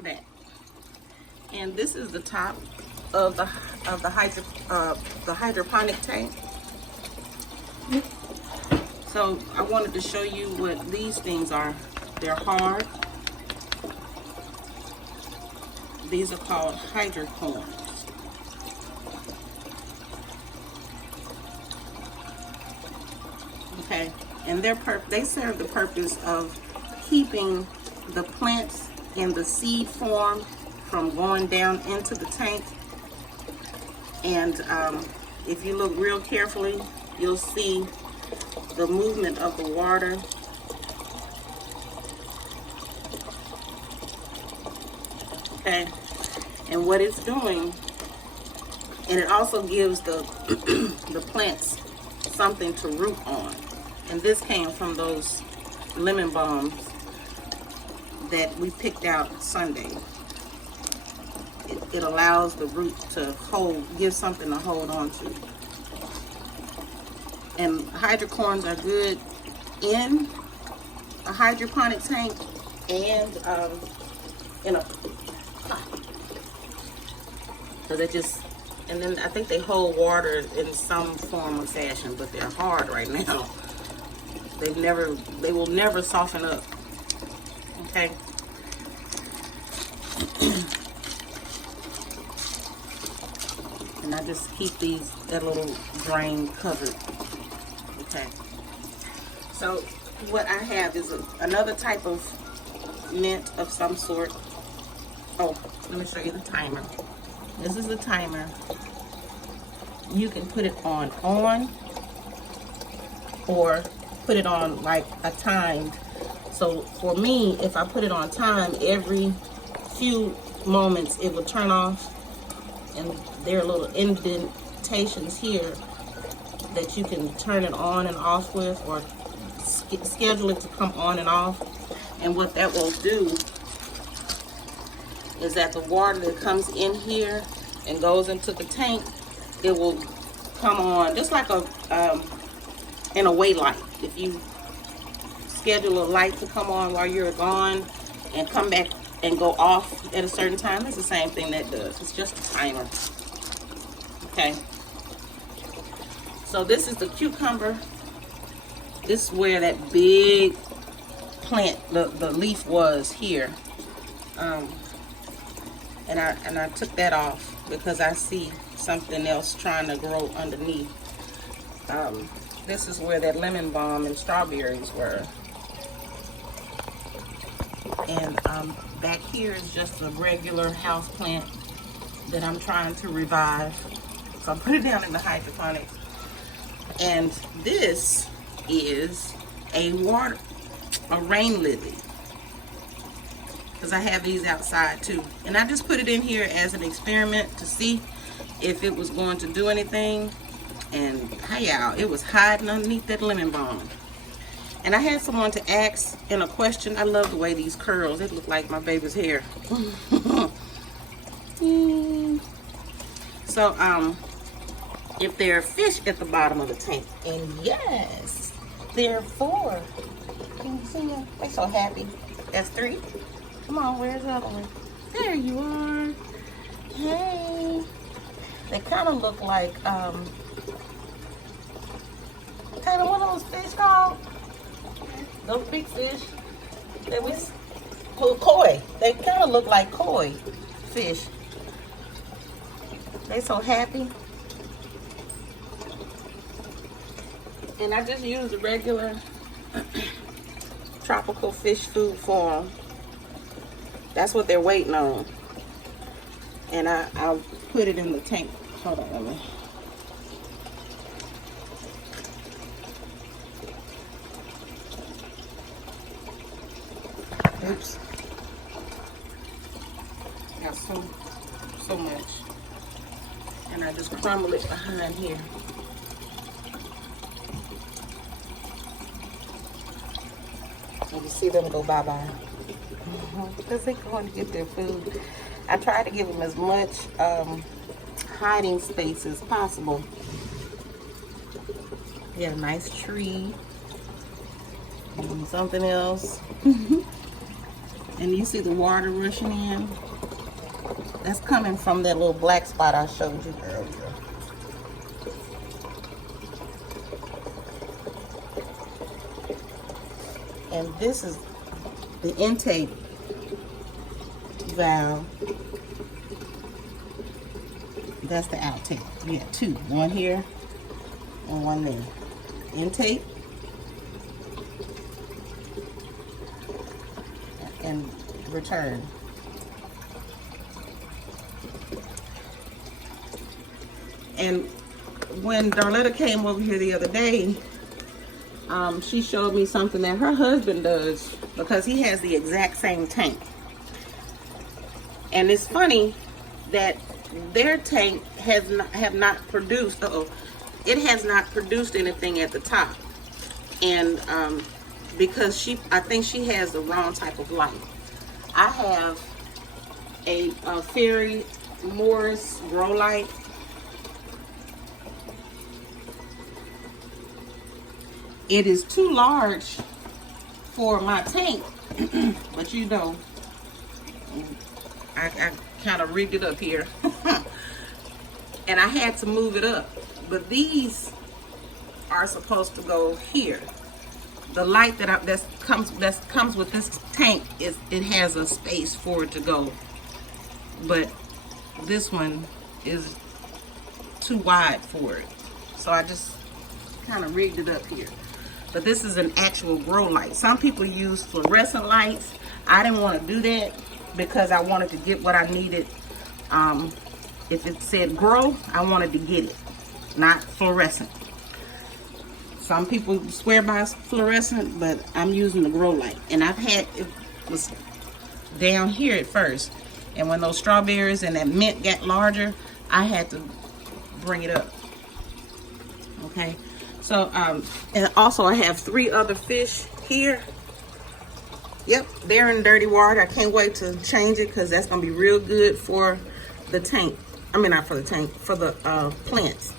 I'm back. And this is the top of the hydroponic tank. So I wanted to show you what these things are. They're hard. These are called hydroponics. Okay, and they serve the purpose of keeping the plants in the seed form from going down into the tank. And if you look real carefully, you'll see the movement of the water. Okay, and what it's doing, and it also gives the the plants something to root on. And this came from those lemon balms that we picked out Sunday. It allows the root to give something to hold on to. And hydrocorns are good in a hydroponic tank and in a pot. So and then I think they hold water in some form or fashion, but they're hard right now. They will never soften up. Okay. And I just keep that little drain covered. Okay. So what I have is another type of mint of some sort. Oh, let me show you the timer. This is the timer. You can put it on or put it on like a timed. So for me, if I put it on time, every few moments it will turn off, and there are little indentations here that you can turn it on and off with, or schedule it to come on and off. And what that will do is that the water that comes in here and goes into the tank, it will come on just like in a way light. If you schedule a light to come on while you're gone and come back and go off at a certain time, it's the same thing that does. It's just a timer. Okay. So this is the cucumber. This is where that big plant, the leaf was here. And I took that off because I see something else trying to grow underneath. This is where that lemon balm and strawberries were. And back here is just a regular house plant that I'm trying to revive. So I put it down in the hydroponics. And this is a rain lily, because I have these outside too. And I just put it in here as an experiment to see if it was going to do anything. And hi y'all, it was hiding underneath that lemon balm. And I had someone to ask in a question. I love the way these curls, it look like my baby's hair. So if there are fish at the bottom of the tank, and yes, there are 4. Can you see them? They're so happy. That's 3. Come on, where's the other one? There you are. Hey. They kind of look like, Taylor, what are those fish called? Those big fish that we, koi. They kind of look like koi fish. They so happy. And I just use the regular tropical fish food for them. That's what they're waiting on. And I'll put it in the tank. Hold on, let me. Oops. Got so much. And I just crumble it behind here. And you see them go bye-bye. Because they're going to get their food. I try to give them as much hiding space as possible. Yeah, a nice tree. And something else. And you see the water rushing in? That's coming from that little black spot I showed you earlier. And this is the intake valve. That's the outtake. We have two, one here and one there. Intake and return. And when Darletta came over here the other day, she showed me something that her husband does, because he has the exact same tank. And it's funny that their tank have not produced, it has not produced anything at the top. And because I think she has the wrong type of light. I have a Fairy Morris grow light. It is too large for my tank, but you know, I kind of rigged it up here. And I had to move it up. But these are supposed to go here. The light that comes with this tank it has a space for it to go. But this one is too wide for it. So I just kind of rigged it up here. But this is an actual grow light. Some people use fluorescent lights. I didn't want to do that because I wanted to get what I needed. If it said grow, I wanted to get it, not fluorescent. Some people swear by fluorescent, but I'm using the grow light. And it was down here at first. And when those strawberries and that mint got larger, I had to bring it up. Okay. So, and also I have 3 other fish here. Yep, they're in dirty water. I can't wait to change it because that's going to be real good for the tank. I mean, not for the tank, for the plants.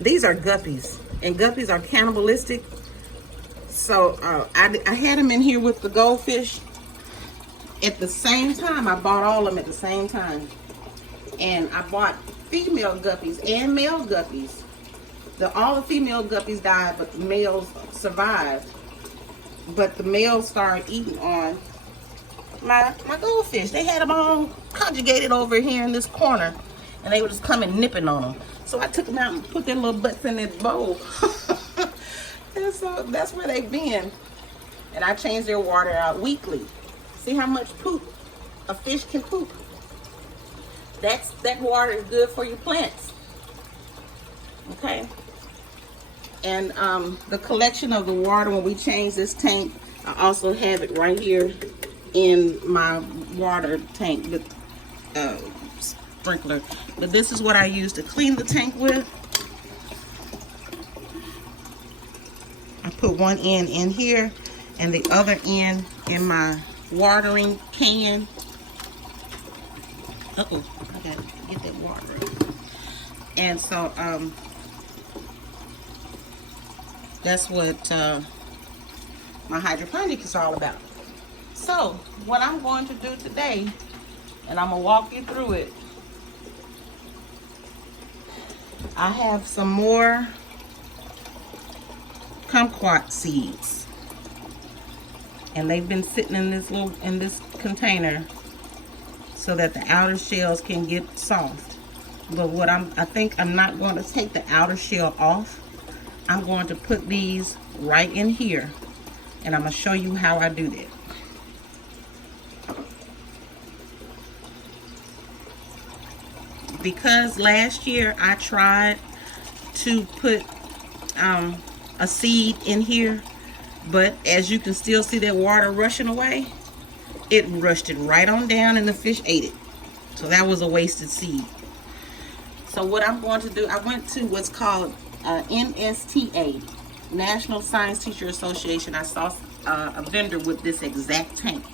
These are guppies, and guppies are cannibalistic. So I had them in here with the goldfish. At the same time, I bought all of them at the same time. And I bought female guppies and male guppies. All the female guppies died, but the males survived. But the males started eating on my goldfish. They had them all conjugated over here in this corner, and they would just come and nipping on them. So I took them out and put their little butts in this bowl. And so that's where they've been. And I change their water out weekly. See how much poop a fish can poop. That water is good for your plants. Okay. And the collection of the water, when we change this tank, I also have it right here in my water tank with sprinkler. But this is what I use to clean the tank with. I put one end in here and the other end in my watering can. Uh-oh, I gotta get that water up. And so that's what my hydroponic is all about. So what I'm going to do today, and I'm gonna walk you through it. I have some more kumquat seeds, and they've been sitting in this container so that the outer shells can get soft. But what I think I'm not going to take the outer shell off. I'm going to put these right in here, and I'm going to show you how I do that. Because last year I tried to put a seed in here, but as you can still see that water rushing away, it rushed it right on down and the fish ate it. So that was a wasted seed. So what I'm going to do, I went to what's called NSTA, National Science Teacher Association. I saw a vendor with this exact tank.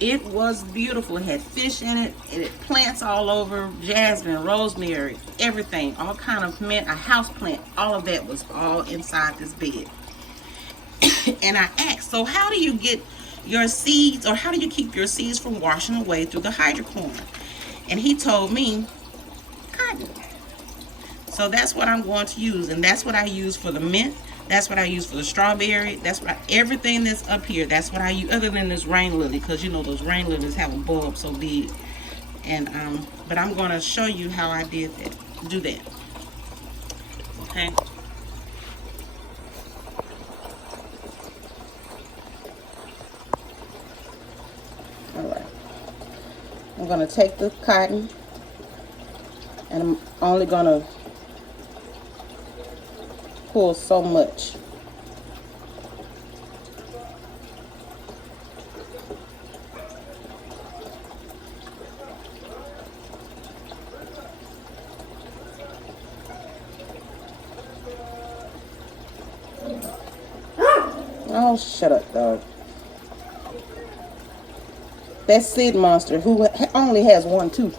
It was beautiful. It had fish in it, and it plants all over, jasmine, rosemary, everything, all kind of mint, a house plant, all of that was all inside this bed. And I asked, so how do you get your seeds, or how do you keep your seeds from washing away through the hydroponic? And he told me cotton. So that's what I'm going to use, and that's what I use for the mint. That's what I use for the strawberry. That's what everything that's up here, that's what I use, other than this rain lily, because you know those rain lilies have a bulb so big. And but I'm going to show you how I do that. Okay. All right. I'm going to take the cotton, and I'm only going to pull so much. Oh, shut up, dog. That Sid monster who only has one tooth.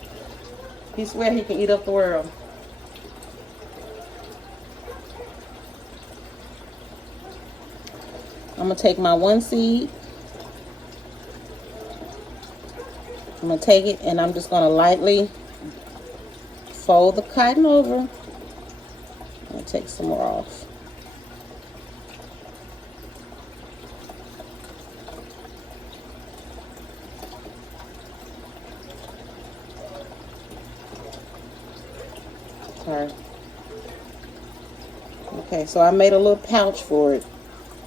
He swear he can eat up the world. I'm going to take my one seed. I'm going to take it, and I'm just going to lightly fold the cotton over. I'm going to take some more off. Sorry. Okay, so I made a little pouch for it.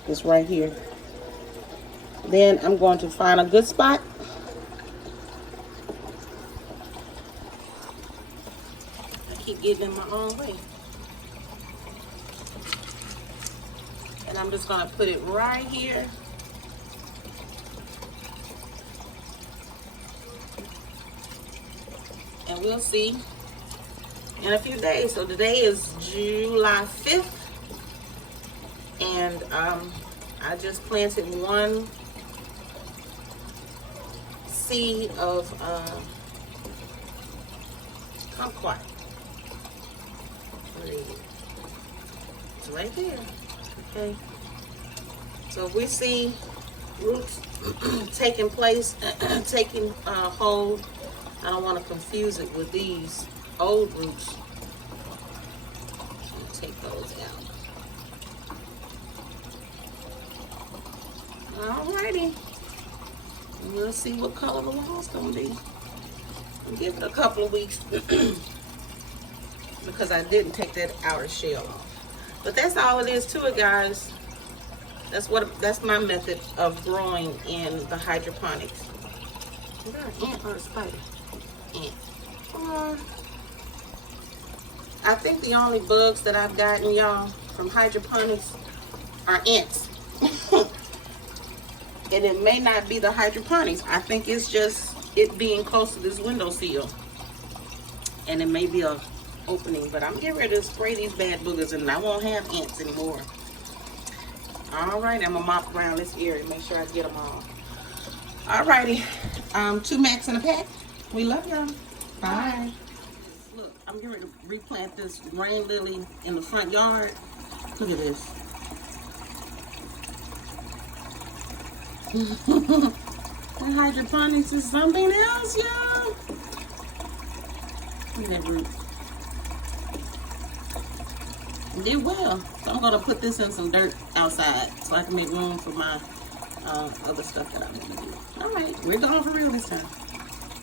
It's right here. Then I'm going to find a good spot. I keep getting in my own way. And I'm just going to put it right here. And we'll see in a few days. So today is July 5th. And I just planted one seed of kumquat. It's right there. Okay. So if we see roots taking place, taking hold, I don't want to confuse it with these old roots. I'll take those out. Alrighty. We'll see what color the wall's gonna be. I'll give it a couple of weeks because I didn't take that outer shell off. But that's all it is to it, guys. That's my method of growing in the hydroponics. Is that an ant or a spider? Ant. I think the only bugs that I've gotten, y'all, from hydroponics are ants. And it may not be the hydroponics. I think it's just it being close to this windowsill. And it may be a opening, but I'm getting ready to spray these bad boogers and I won't have ants anymore. All right, I'm gonna mop around this area, make sure I get them all. All righty, 2 max in a pack. We love y'all. Bye. Look, I'm getting ready to replant this rain lily in the front yard. Look at this. The hydroponics is something else, y'all. Look at that root. It did well. So I'm gonna put this in some dirt outside so I can make room for my other stuff that I'm gonna do. All right, we're going for real this time.